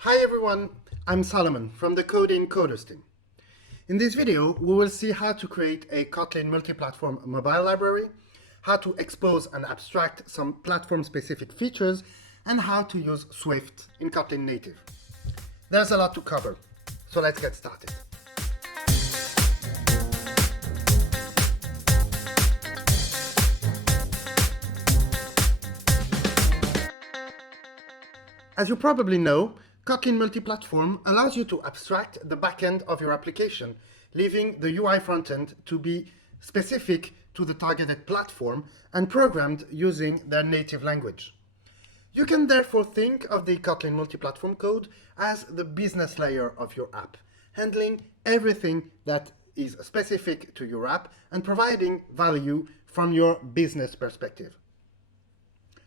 Hi everyone, I'm Salomon from the Kodein Koders team. In this video, we will see how to create a Kotlin multi-platform mobile library, how to expose and abstract some platform-specific features, and how to use Swift in Kotlin native. There's a lot to cover, so let's get started. As you probably know, Kotlin Multiplatform allows you to abstract the backend of your application, leaving the UI frontend to be specific to the targeted platform and programmed using their native language. You can therefore think of the Kotlin Multiplatform code as the business layer of your app, handling everything that is specific to your app and providing value from your business perspective.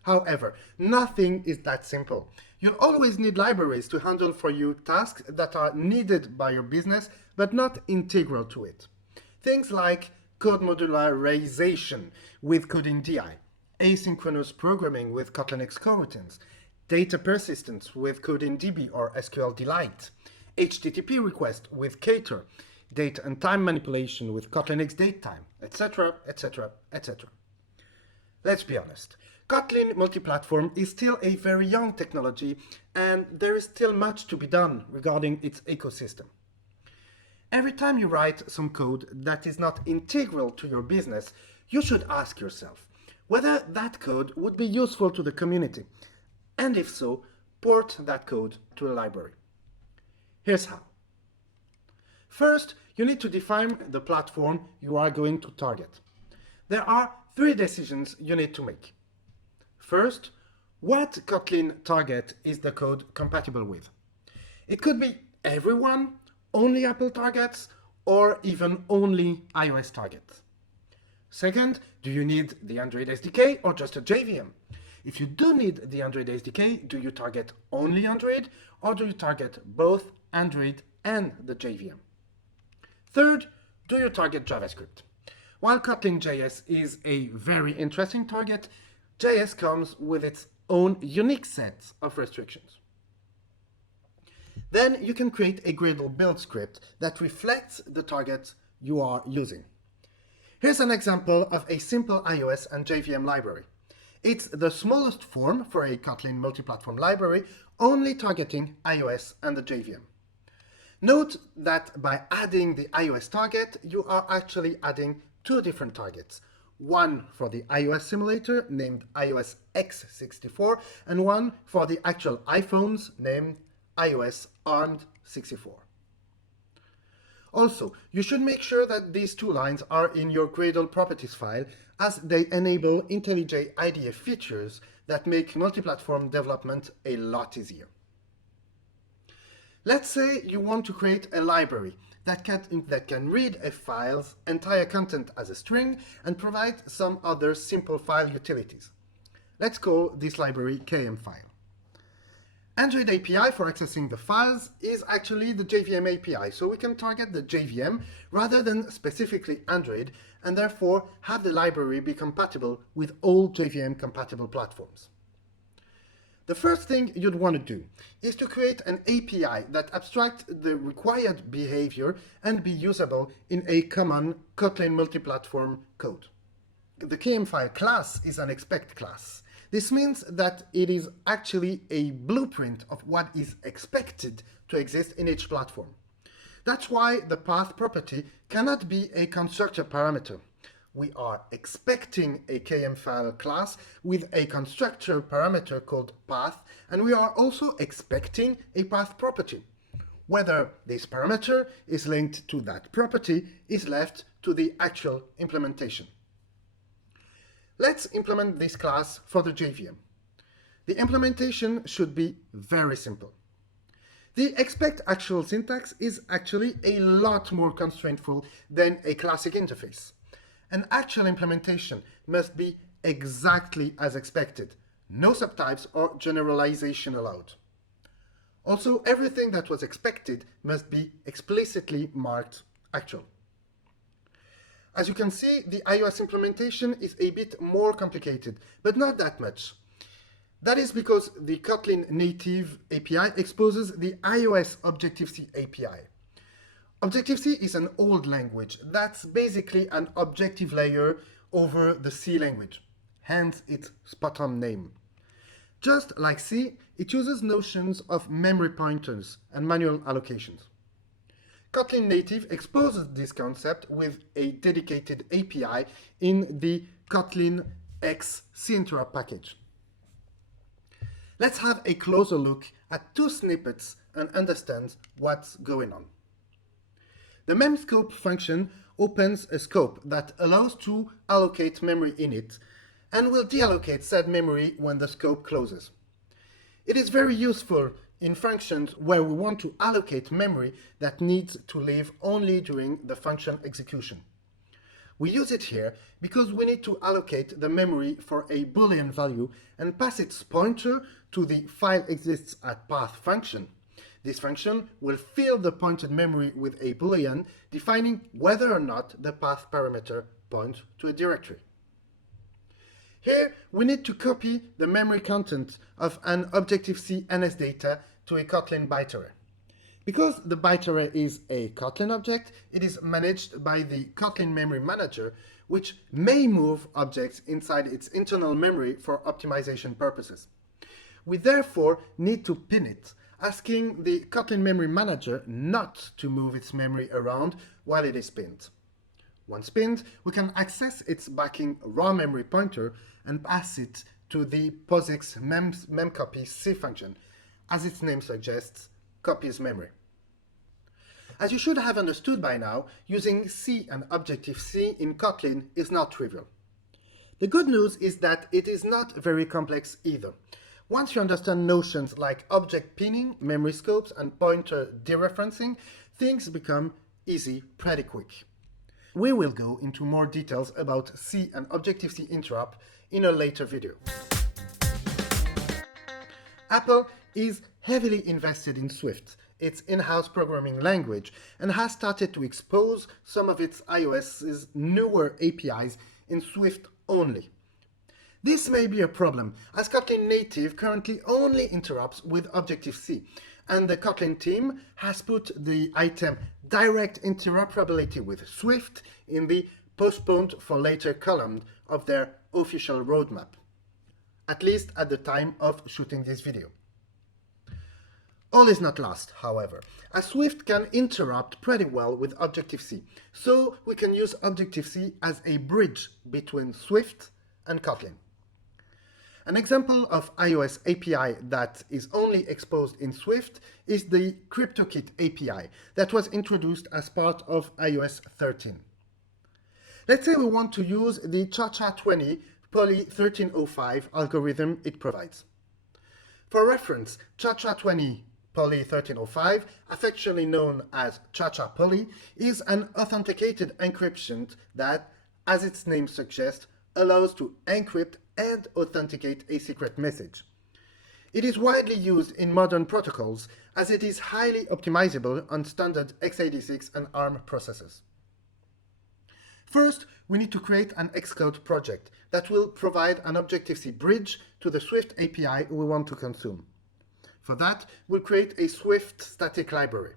However, nothing is that simple. You'll always need libraries to handle for you tasks that are needed by your business but not integral to it. Things like code modularization with Kodein DI, asynchronous programming with Kotlin XCode, data persistence with Kodein DB or SQLite, HTTP request with Cater, date and time manipulation with Kotlin XDateTime, etc., etc., etc. Let's be honest. Kotlin Multiplatform is still a very young technology, and there is still much to be done regarding its ecosystem. Every time you write some code that is not integral to your business, you should ask yourself whether that code would be useful to the community, and if so, port that code to a library. Here's how. First, you need to define the platform you are going to target. There are 3 decisions you need to make. First, what Kotlin target is the code compatible with? It could be everyone, only Apple targets, or even only iOS targets. Second, do you need the Android SDK or just a JVM? If you do need the Android SDK, do you target only Android, or do you target both Android and the JVM? Third, do you target JavaScript? While Kotlin.js is a very interesting target, JS comes with its own unique set of restrictions. Then you can create a Gradle build script that reflects the target you are using. Here's an example of a simple iOS and JVM library. It's the smallest form for a Kotlin multiplatform library, only targeting iOS and the JVM. Note that by adding the iOS target, you are actually adding 2 different targets. One for the iOS simulator named iOS X64 and one for the actual iPhones named iOS ARMED 64. Also, you should make sure that these 2 lines are in your Gradle properties file, as they enable IntelliJ IDE features that make multiplatform development a lot easier. Let's say you want to create a library that can read a file's entire content as a string and provide some other simple file utilities. Let's call this library KMFile. Android API for accessing the files is actually the JVM API, so we can target the JVM rather than specifically Android, and therefore have the library be compatible with all JVM compatible platforms. The first thing you'd want to do is to create an API that abstracts the required behavior and be usable in a common Kotlin multiplatform code. The KMFile class is an expect class. This means that it is actually a blueprint of what is expected to exist in each platform. That's why the path property cannot be a constructor parameter. We are expecting a KMFile class with a constructor parameter called path, and we are also expecting a path property. Whether this parameter is linked to that property is left to the actual implementation. Let's implement this class for the JVM. The implementation should be very simple. The expect actual syntax is actually a lot more constraintful than a classic interface. An actual implementation must be exactly as expected. No subtypes or generalization allowed. Also, everything that was expected must be explicitly marked actual. As you can see, the iOS implementation is a bit more complicated, but not that much. That is because the Kotlin native API exposes the iOS Objective-C API. Objective-C is an old language that's basically an objective layer over the C language, hence its spot-on name. Just like C, it uses notions of memory pointers and manual allocations. Kotlin native exposes this concept with a dedicated API in the Kotlin XCode interrupt package. Let's have a closer look at two snippets and understand what's going on. The memScope function opens a scope that allows to allocate memory in it and will deallocate said memory when the scope closes. It is very useful in functions where we want to allocate memory that needs to live only during the function execution. We use it here because we need to allocate the memory for a Boolean value and pass its pointer to the file exists at path function. This function will fill the pointed memory with a Boolean, defining whether or not the path parameter points to a directory. Here, we need to copy the memory content of an Objective-C NS data to a Kotlin byte array. Because the byte array is a Kotlin object, it is managed by the Kotlin memory manager, which may move objects inside its internal memory for optimization purposes. We therefore need to pin it, asking the Kotlin memory manager not to move its memory around while it is pinned. Once pinned, we can access its backing raw memory pointer and pass it to the POSIX memcopy C function. As its name suggests, copies memory. As you should have understood by now, using C and Objective-C in Kotlin is not trivial. The good news is that it is not very complex either. Once you understand notions like object pinning, memory scopes, and pointer dereferencing, things become easy pretty quick. We will go into more details about C and Objective-C interrupt in a later video. Apple is heavily invested in Swift, its in-house programming language, and has started to expose some of its iOS's newer APIs in Swift only. This may be a problem, as Kotlin native currently only interrupts with Objective-C, and the Kotlin team has put the item direct interoperability with Swift in the postponed for later column of their official roadmap, at least at the time of shooting this video. All is not lost, however, as Swift can interrupt pretty well with Objective-C, so we can use Objective-C as a bridge between Swift and Kotlin. An example of iOS API that is only exposed in Swift is the CryptoKit API that was introduced as part of iOS 13. Let's say we want to use the CHA-20 Poly 1305 algorithm it provides. For reference, CHA-20 Poly 1305, affectionately known as CHA-Poly, is an authenticated encryption that, as its name suggests, allows to encrypt and authenticate a secret message. It is widely used in modern protocols as it is highly optimizable on standard x86 and ARM processors. First, we need to create an XCode project that will provide an Objective-C bridge to the Swift API we want to consume. For that, we'll create a Swift static library.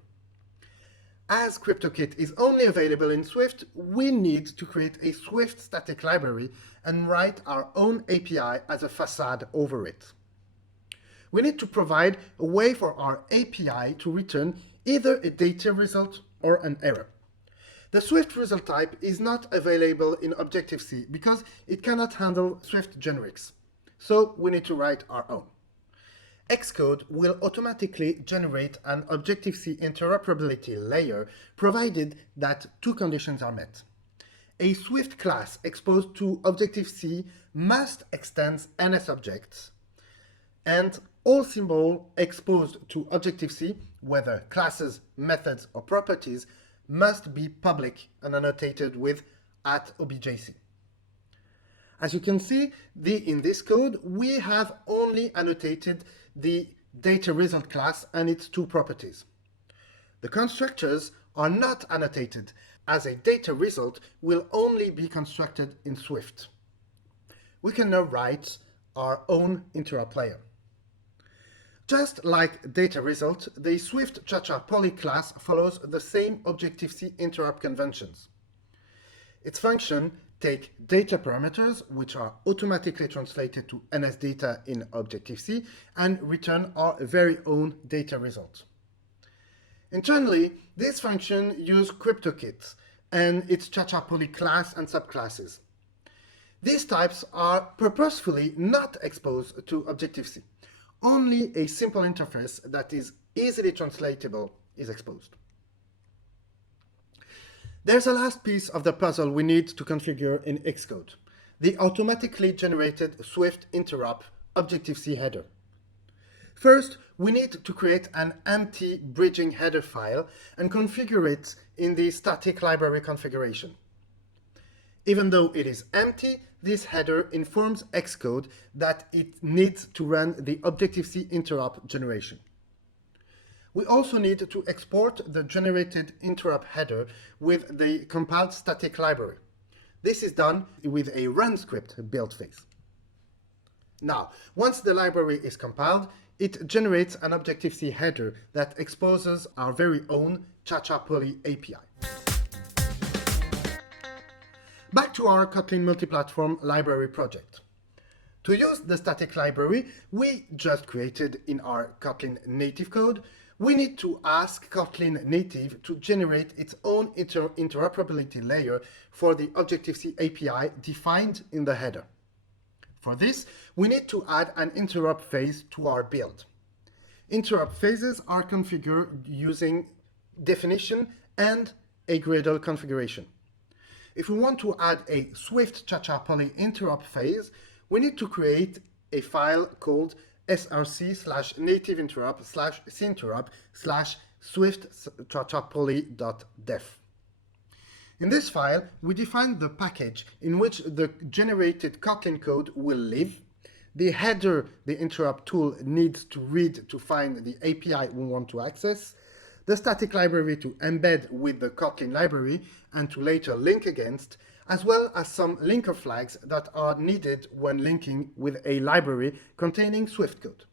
As CryptoKit is only available in Swift, we need to create a Swift static library and write our own API as a facade over it. We need to provide a way for our API to return either a data result or an error. The Swift result type is not available in Objective-C because it cannot handle Swift generics, so we need to write our own. XCode will automatically generate an Objective-C interoperability layer provided that two conditions are met. A Swift class exposed to Objective-C must extend NS objects, and all symbols exposed to Objective-C, whether classes, methods, or properties, must be public and annotated with @Obj-C. As you can see, in this code, we have only annotated the data result class and its two properties. The constructors are not annotated, as a data result will only be constructed in Swift. We can now write our own interrupt layer. Just like data result, the Swift Cha-Cha Poly class follows the same Objective-C interrupt conventions. Its function take data parameters, which are automatically translated to NS data in Objective-C, and return our very own data result. Internally, this function uses CryptoKit and its Cha-Cha Poly class and subclasses. These types are purposefully not exposed to Objective-C. Only a simple interface that is easily translatable is exposed. There's a last piece of the puzzle we need to configure in XCode, the automatically generated Swift interrupt Objective-C header. First, we need to create an empty bridging header file and configure it in the static library configuration. Even though it is empty, this header informs XCode that it needs to run the Objective-C interrupt generation. We also need to export the generated interrupt header with the compiled static library. This is done with a run script build phase. Now, once the library is compiled, it generates an Objective-C header that exposes our very own Cha-Cha Poly API. Back to our Kotlin Multiplatform library project. To use the static library we just created in our Kotlin native code, we need to ask Kotlin native to generate its own interoperability layer for the Objective-C API defined in the header. For this, we need to add an interrupt phase to our build. Interrupt phases are configured using definition and a Gradle configuration. If we want to add a Swift Cha-Cha Poly interrupt phase, we need to create a file called src/nativeinterrupt/sinterrupt/swift-chachapoly.def. In this file, we define the package in which the generated Kotlin code will live, the header the interrupt tool needs to read to find the API we want to access, the static library to embed with the Kotlin library and to later link against, as well as some linker flags that are needed when linking with a library containing Swift code.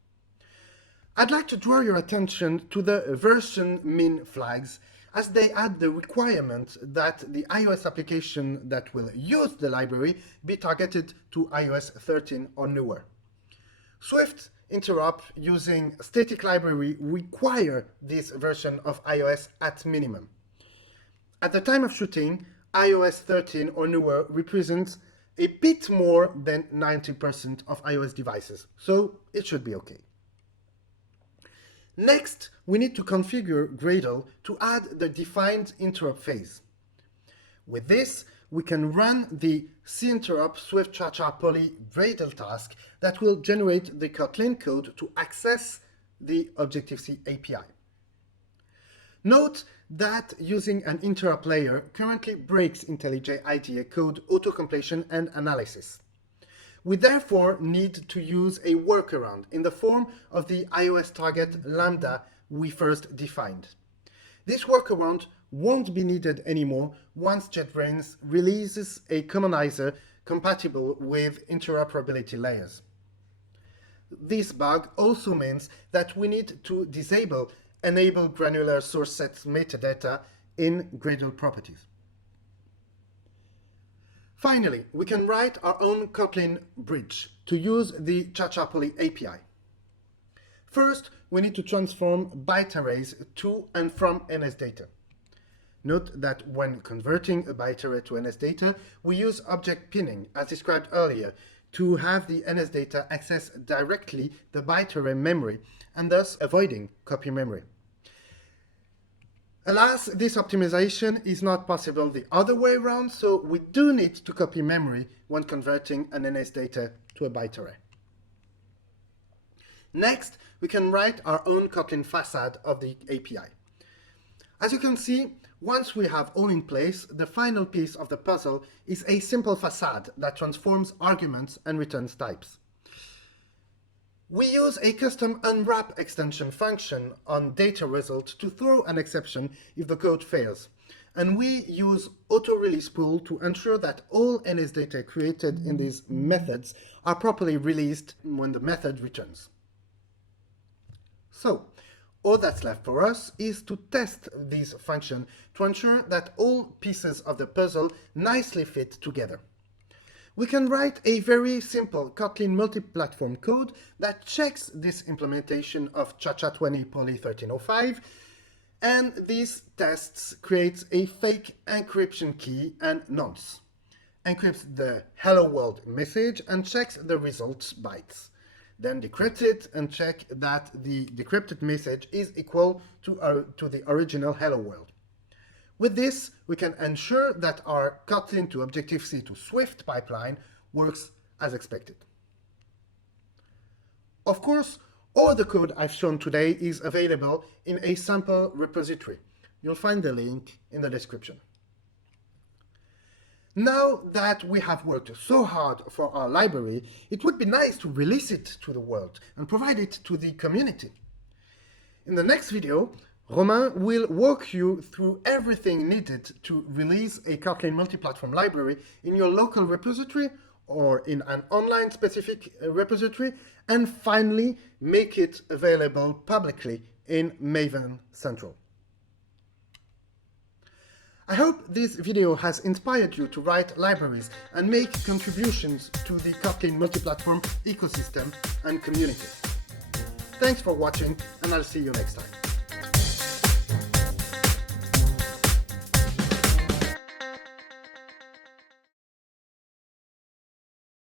I'd like to draw your attention to the version min flags, as they add the requirement that the iOS application that will use the library be targeted to iOS 13 or newer. Swift interrupt using static library require this version of iOS at minimum. At the time of shooting, iOS 13 or newer represents a bit more than 90% of iOS devices, so it should be okay. Next, we need to configure Gradle to add the defined interrupt phase. With this, we can run the sinterrupt Swift Cha-Cha Poly Gradle task that will generate the Kotlin code to access the Objective-C API. Note that using an interrupt layer currently breaks IntelliJ IDEA code autocompletion and analysis. We therefore need to use a workaround in the form of the iOS target lambda we first defined. This workaround won't be needed anymore once JetBrains releases a commonizer compatible with interoperability layers. This bug also means that we need to disable enable granular source sets metadata in Gradle properties. Finally, we can write our own Kotlin bridge to use the Cha-Cha Poly API. First, we need to transform byte arrays to and from NS data. Note that when converting a byte array to NS data, we use object pinning, as described earlier, to have the NS data access directly the byte array memory, and thus avoiding copy memory. Alas, this optimization is not possible the other way around, so we do need to copy memory when converting an NS data to a byte array. Next, we can write our own Kotlin facade of the API. As you can see, once we have all in place, the final piece of the puzzle is a simple facade that transforms arguments and returns types. We use a custom unwrap extension function on data result to throw an exception if the code fails. and we use auto-release pool to ensure that all NS data created in these methods are properly released when the method returns. So, all that's left for us is to test this function to ensure that all pieces of the puzzle nicely fit together. We can write a very simple Kotlin multi-platform code that checks this implementation of Cha-Cha-20 Poly 1305, and these tests creates a fake encryption key and nonce, encrypts the hello world message and checks the results bytes. Then decrypt it and check that the decrypted message is equal to the original hello world. With this, we can ensure that our Kotlin to Objective-C to Swift pipeline works as expected. Of course, all the code I've shown today is available in a sample repository. You'll find the link in the description. Now that we have worked so hard for our library, it would be nice to release it to the world and provide it to the community. In the next video, Romain will walk you through everything needed to release a Kotlin multi-platform library in your local repository or in an online specific repository, and finally make it available publicly in Maven Central. I hope this video has inspired you to write libraries and make contributions to the Kotlin multi-platform ecosystem and community. Thanks for watching, and I'll see you next time.